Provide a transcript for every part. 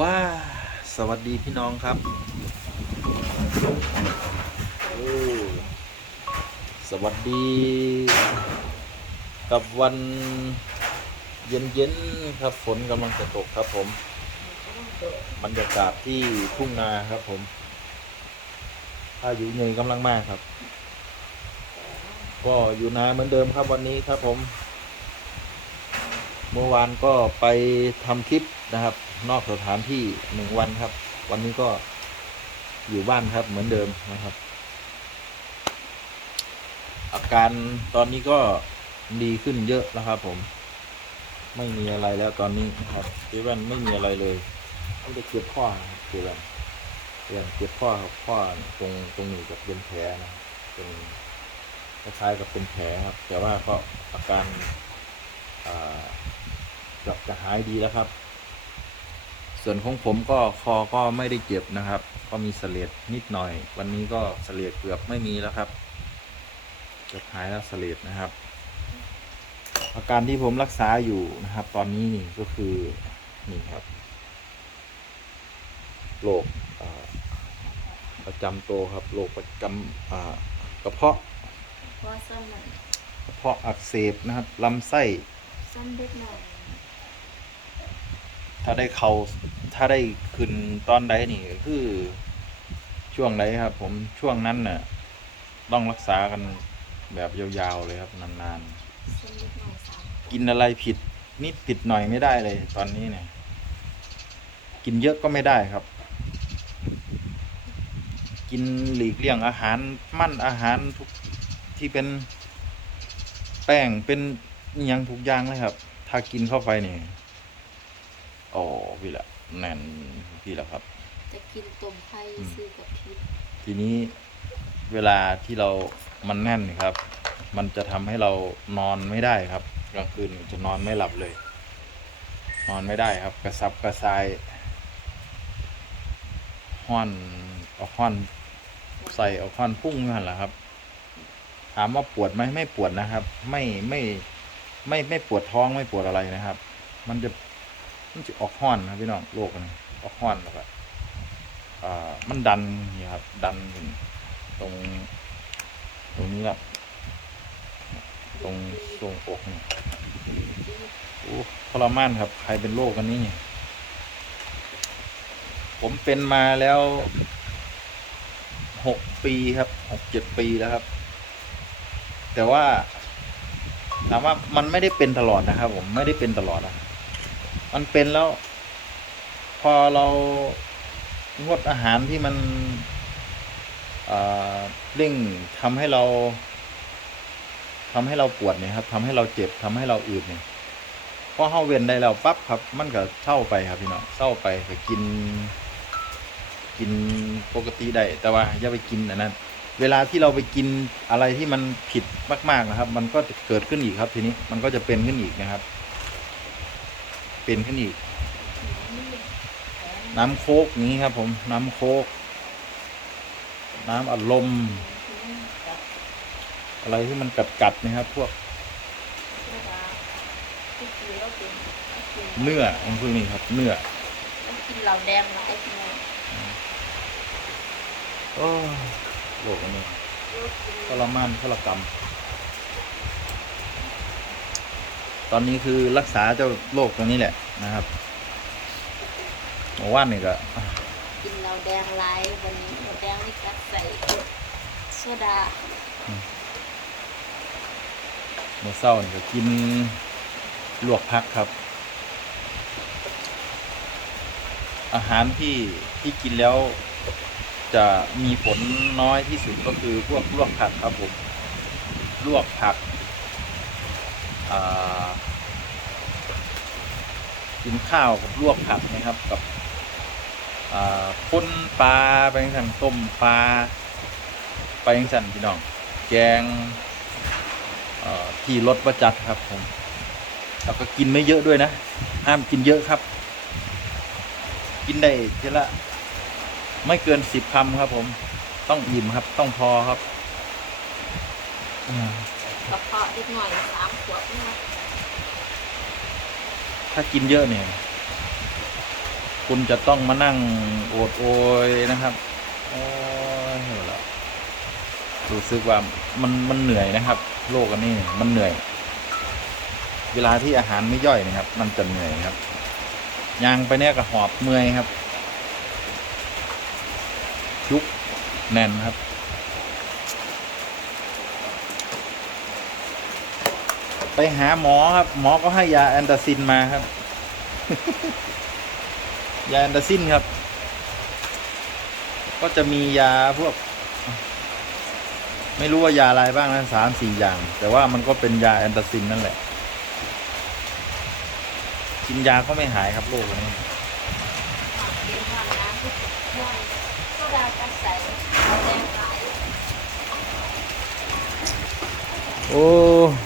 ว้าสวัสดีพี่น้องครับโอ้สวัสดี กับวันเย็นๆครับฝนกำลังจะตกครับผมบรรยากาศที่ทุ่งนาครับผมพายุเงยกำลังมากครับ ก็อยู่นาเหมือนเดิมครับวันนี้ครับผม เมื่อวานก็ไปทำคลิปนะครับ นอกสถานที่หนึ่งวันครับ วันนี้ก็อยู่บ้านครับเหมือนเดิมนะครับ อาการตอนนี้ก็ดีขึ้นเยอะแล้วครับ ผม ไม่มีอะไรแล้วตอนนี้ครับเจวันไม่มีอะไรเลยไม่ได้เจ็บข้อครับเจวันเจวันเจ็บข้อครับข้อตรงตรงนี้กับเป็นแผลนะครับเป็นคล้ายๆกับเป็นแผลครับ แต่ว่าก็อาการอ่าเกือบจะหายดีแล้วครับ ส่วนของผมก็คอก็ไม่ได้เจ็บนะครับ ก็มีเสลดนิดหน่อย วันนี้ก็เสลดเกือบไม่มีแล้วครับเกือบหายแล้วเสลดนะครับ อาการที่ผมรักษาอยู่นะครับ ตอนนี้นี่ก็คือนี่ครับโรคอ่าประจำตัวครับโรคประจำอ่ากระเพาะว่าซ้ำหน่อยกระเพาะอักเสบนะครับลำไส้ซ้ำเล็กหน่อย ถ้าได้เขาถ้าได้ขึ้นตอนใดนี่ก็คือ ช่วงไหนครับ ผมช่วงนั้นน่ะ ต้องรักษากันแบบยาวๆเลยครับนานซ้ำเล็กหน่อยสามๆกินอะไรผิดนิดผิดหน่อยไม่ได้เลย ตอนนี้เนี่ย กินเยอะก็ไม่ได้ครับ กินหลีกเลี่ยงอาหารมั่นอาหารทุกที่เป็นแป้งเป็นอหยังทุกอย่างเลยครับ ถ้ากินเข้าไปนี่ อ๋อพี่ละแน่นพี่ละครับ จะกินต้มไข่ซื้อกับพริกทีนี้เวลาที่เรามันแน่นครับ มันจะทำให้เรานอนไม่ได้ครับกลางคืนจะนอนไม่หลับเลย นอนไม่ได้ครับ กระสับกระส่ายห้อนเอาห้อนใส่เอาห้อนพุ่งนั่นแหละครับ ถามว่าปวดไหมไม่ปวดนะครับ ไม่ไม่ไม่ไม่ปวดท้องไม่ปวดอะไรนะครับ มันจะ มันจะออกห้อนนะพี่น้องโรคมันออกห้อนแล้วก็อ่ามันดันนี่ครับ ดันขึ้นตรง ตรงนี้แหละตรงทรงอกนี่โอ้ทรมานครับ ใครเป็นโรคกันนี้เนี่ยผมเป็นมาแล้วหกปีครับหกเจ็ดปีแล้วครับ แต่ว่าถามว่ามันไม่ได้เป็นตลอดนะครับ ผมไม่ได้เป็นตลอดนะ มันเป็นแล้ว พอเรางดอาหารที่มันเร่งทำให้เราทำให้เราปวดเนี่ยครับทำให้เราเจ็บทำให้เราอืดเนี่ยพอเข้าเว้นได้แล้วปั๊บครับ มันก็เศร้าไปครับพี่น้องเศร้าไปก็กิน กินปกติได้แต่ว่าอย่าไปกินอันนั้นเวลาที่เราไปกินอะไรที่มันผิดมาก ๆนะครับ มันก็เกิดขึ้นอีกครับ ทีนี้มันก็จะเป็นขึ้นอีกนะครับ เป็นขึ้นอีก น้ำโคกนี้ครับ ผม น้ำโคก น้ำอัดลม อะไรที่มันกัดกัดๆนะครับ พวก เนื้อของพวกนี้ครับ เนื้อแล้วกินเหล้าแดงมาไอ้พี่น้องโอ้โลกอันนี้ทรมานทรกรรม ต อนนี้คือรักษาเจ้าโรคตัวนี้แหละนะครับหมอว่านนี่ก็กินเหล้าแดงไลายวันนี้เหล้าแดงนี่กัดใส่โซดาเมื่อเศร้านี่ก็กินลวกพักครับ อาหารที่ที่กินแล้วจะมีผลน้อยที่สุดก็คือพวกลวกผักครับผมลวกผักอ่า กินข้าวกับลวกผักนะครับกับพ่นปลาไปยังสั่นต้มปลาไปยังสั่นพี่น้อง แกงที่รสประจัดครับผมแล้วก็กินไม่เยอะด้วยนะ ห้ามกินเยอะครับ กินได้ทีละ ไม่เกินสิบคำครับ ผม ต้องอิ่มครับ ต้องพอครับกระเพาะเล็กหน่อยสามขวดนะ ถ้ากินเยอะเนี่ย คุณจะต้องมานั่งโอดโอยนะครับโอ้ยเห็นแล้วรู้สึกว่ามันมันเหนื่อยนะครับโลกอันนี้มันเหนื่อย เวลาที่อาหารไม่ย่อยนะครับ มันจะเหนื่อยครับยางไปเนี่ยก็หอบเมื่อยครับ ยุบแน่นครับ ไปหาหมอครับ หมอก็ให้ยาแอนตาซินมาครับ ยาแอนตาซินครับ ก็จะมียาพวก ไม่รู้ว่ายาอะไรบ้างนะสามสี่อย่าง แต่ว่ามันก็เป็นยาแอนตาซินนั่นแหละกินยาก็ไม่หายครับโรคนี้ เย็นหวานน้ำที่ม่วนโซดากัดใสเราแดงไหล โอ้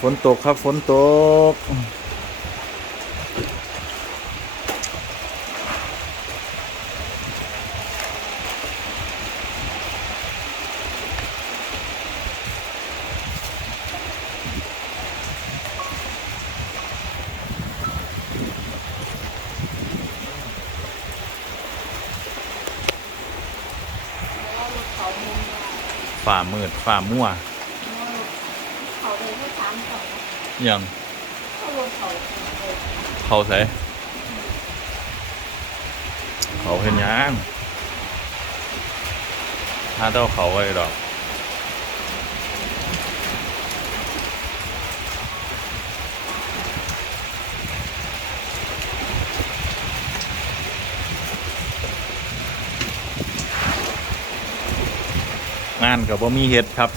ฝนตกครับ ฝนตก ฝ่ามืดฝ่ามั่ว เขาเลยที่สามสอง อ ย่างเขาเขาเลยเขาใส่เขาเห็นยังถ้าเต้าเขาไว้ดอกงานกับว่ามีเห็ดครับ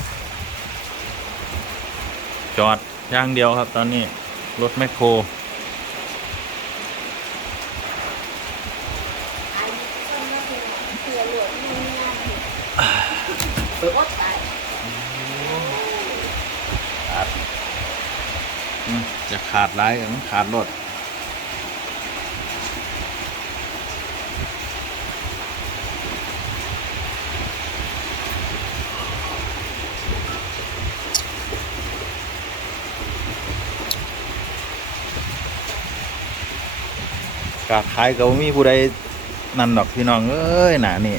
จอด อย่างเดียวครับตอนนี้ รถแมคโครไอ้คนก็คือเสือหลวดมันงานเห็นวัดตายขาดอืมจะขาดร้ายกันขาดรถ กาขายก็บ่มีผู้ใดนั่นดอกพี่น้องเอ้ยหนานี่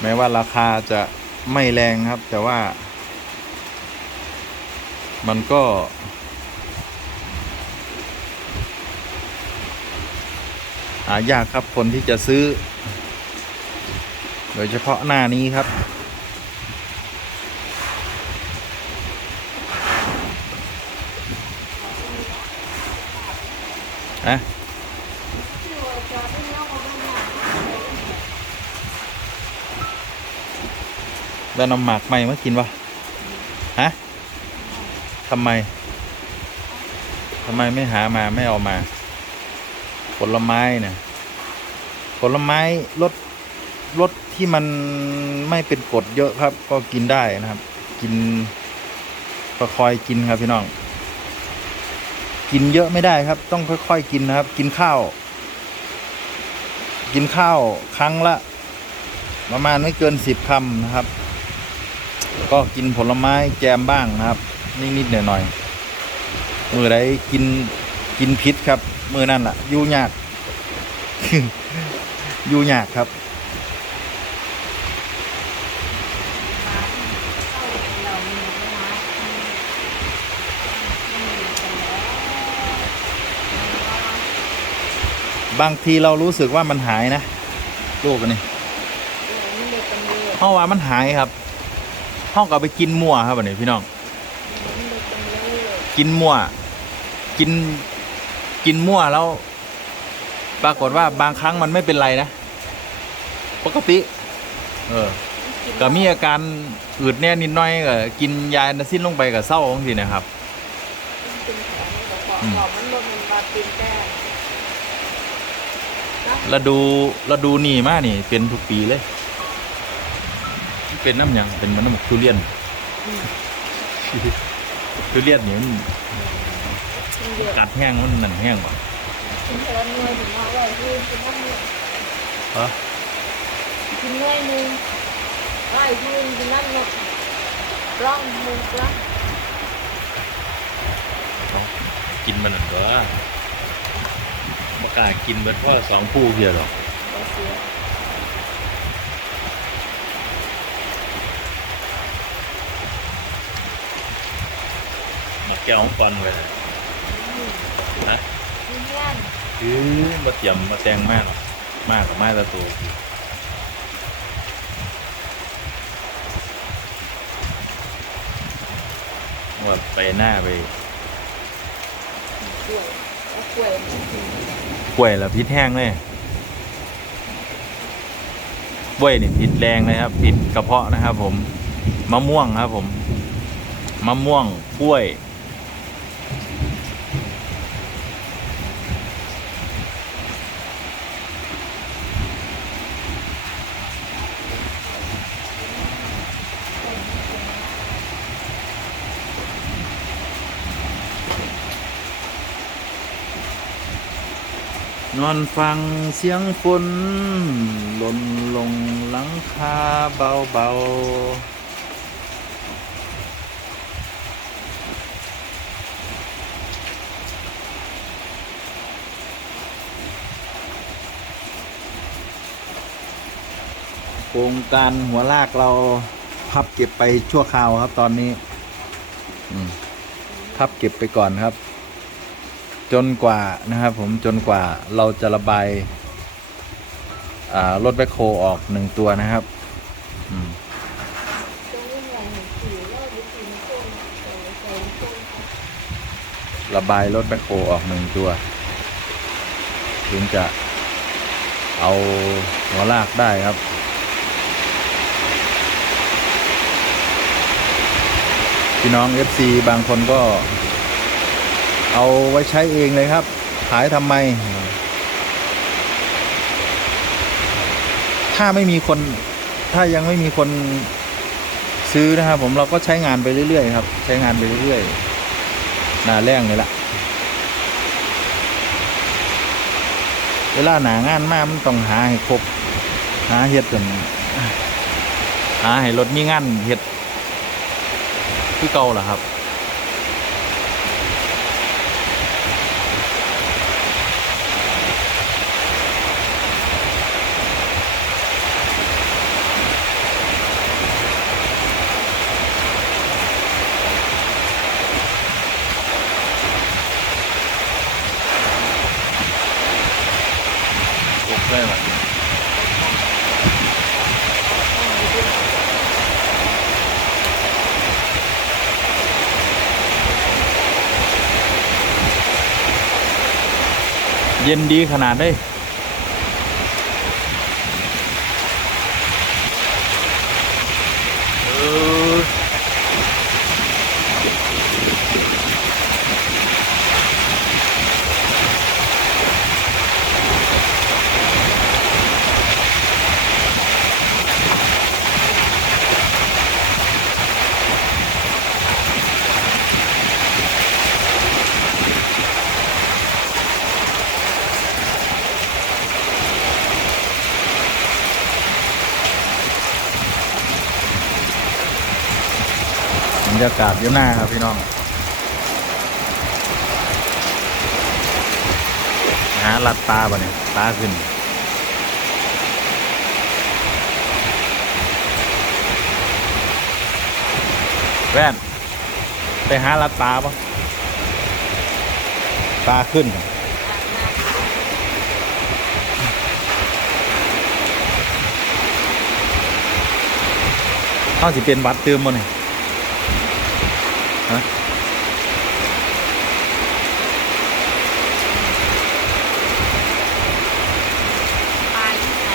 แม้ว่าราคาจะไม่แรงครับ แต่ว่า มันก็ หายากครับคนที่จะซื้อ โดยเฉพาะหน้านี้ครับ นะที่ว่าจอดที่นอกก็ได้แล้วนำหมากใหม่มากินวะฮะทำไมทำไมไม่หามาไม่เอามา ผลไม้เนี่ยผลไม้รสรสที่มันไม่เป็นกรดเยอะครับ ก็กินได้นะครับ กินก็คอยกินครับพี่น้อง กินเยอะไม่ได้ครับ ต้องค่อยๆกินนะครับ กินข้าว กินข้าวครั้งละ ประมาณไม่เกินสิบคำนะครับ ก็กินผลไม้แจมบ้างนะครับ นิดๆหน่อยๆมือใดกินกินพิษครับ มือนั่นแหละยู่ยากยู่ยากครับ เรามีนะมันมีกันแล้ว บางทีเรารู้สึกว่ามันหายนะโรคอันนี้มันเด็กเป็นเด็กห้องว่ามันหายครับห้องก็ไปกินมั่วครับอันนี้พี่น้องมันเด็กเป็นเด็กกินมั่ว กินกินมั่วแล้ว ปรากฏว่าบางครั้งมันไม่เป็นไรนะปกติเออก็มีอาการอืดแน่นิดหน่อยก็กินยาแอนตาซินลงไปกับเศร้าบางทีนะครับเป็นแผลบอกบอกบอกมั นลมมันบาดตีนแก้เราดูเราดูนี่มานี่ เป็นทุกปีเลย เป็นน้ำหยังเป็นมันน้ำทุเรียนทุเรียนนี่มันกินเยอะกัดแห้งมันนั่นแห้งว่ะกินแต่ละหน่วยถึงมาว่าคือกินน้ำหนึ่งฮะกินหน่วยหนึ่งไอ้คือกินน้ำหนึ่งร่องหนึ่งร่องกินมันนั่นตัวบ่ กล้ากินเบิดเพราะสองผู้เพียหรอกโอเสียมาแก้วของปอนไว้นะนะยืนยันคือมาเตรียมมาแต่งมากมากกับมากละตัวว่าไปหน้าไป กล้วยเอากล้วยมากินกล้วยละพิษแห้งเลยกล้วยนี่พิษแรงเลยครับพิษกระเพาะนะครับ ผม มะม่วงครับ ผม มะม่วงกล้วย นอนฟังเสียงฝนหล่นลงหลังคาเบาๆโครงการหัวลากเราพับเก็บไปชั่วคราวครับตอนนี้พับเก็บไปก่อนครับ จนกว่านะครับผมจนกว่าเราจะระบายรถแบคโคออกหนึ่งตัวนะครับระบายรถแบคโคออกหนึ่งตัว ถึงจะเอาหัวลากได้ครับพี่น้อง FC บางคนก็ เอาไว้ใช้เองเลยครับ ขายทำไม ถ้าไม่มีคน ถ้ายังไม่มีคนซื้อนะครับ ผมเราก็ใช้งานไปเรื่อยๆครับ ใช้งานไปเรื่อยๆหนาแรงเลยละเวลาหนางานมากมันต้องหาให้ครบ หาเฮ็ดจนหาให้รถมีงานเฮ็ดคือเก่าล่ะครับ ลุกเลยว่ะเย็นดีขนาดได้าศเยอะหน้าครับพี่น้องหาลัดปลาป่ะเนี่ยปลาขึ้นแว่นไปหาลัดปลาป่ะปลาขึ้นเขาสิเป็นวัดเติมบ่เนี่ย ฮะปลาที่ไหน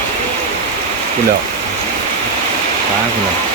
คุณแล้วปลาคุณแล้ว